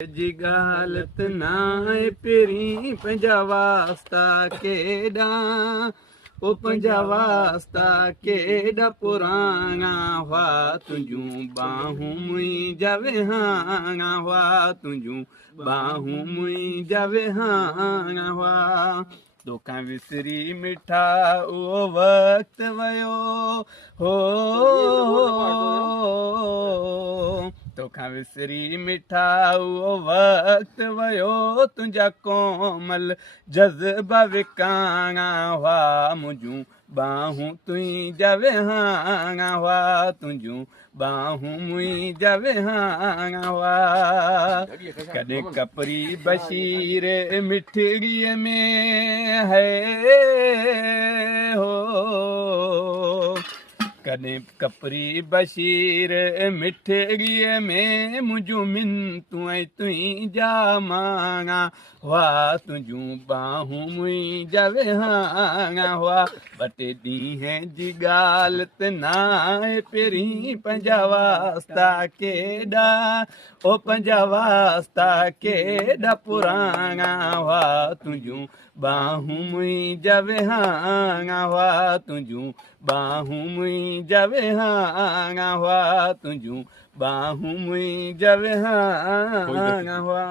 जी गालत नाए पेरी पंजा वास्ता केड़ा ओ पंजा वास्ता केड़ा पुराना हुआ तुझूं बाहूं मुई जावे हाना हुआ तुझूं बाहूं मुई जावे हाना हुआ तोखां विसरी मिठा ओ वक्त वयो हो तोखां विसरी मिठा उहो वक्त वयो तुंहिंजा कोमल जज़्बा विकाणा हुआ मुंहिंजूं बाहूं तुंहिंजा विहाणा हुआ तुंहिंजूं बाहूं मुंहिंजा विहाणा हुआ कॾहिं कपरी बशीर मिठड़ीअ में है हो कॾहिं कपरी बशीर मिठड़ीअ में मुंहिंजूं मिनतूं ऐं तुंहिंजा माणा हुआ तुंहिंजूं बाहूं मुंहिंजा विहाणा हुआ ॿ टे ॾींहं जी ॻाल्हि त नाहे पहिरीं पंहिंजा वास्ता केॾा ओ पंहिंजा वास्ता केॾा पुराणा हुआ तुंहिंजूं बाहूं मुंहिंजा विहाणा हुआ तुंहिंजूं बाहूं मुंहिंजा विहाणा हुआ तुंहिंजूं बाहूं मुंहिंजा विहाणा हुआ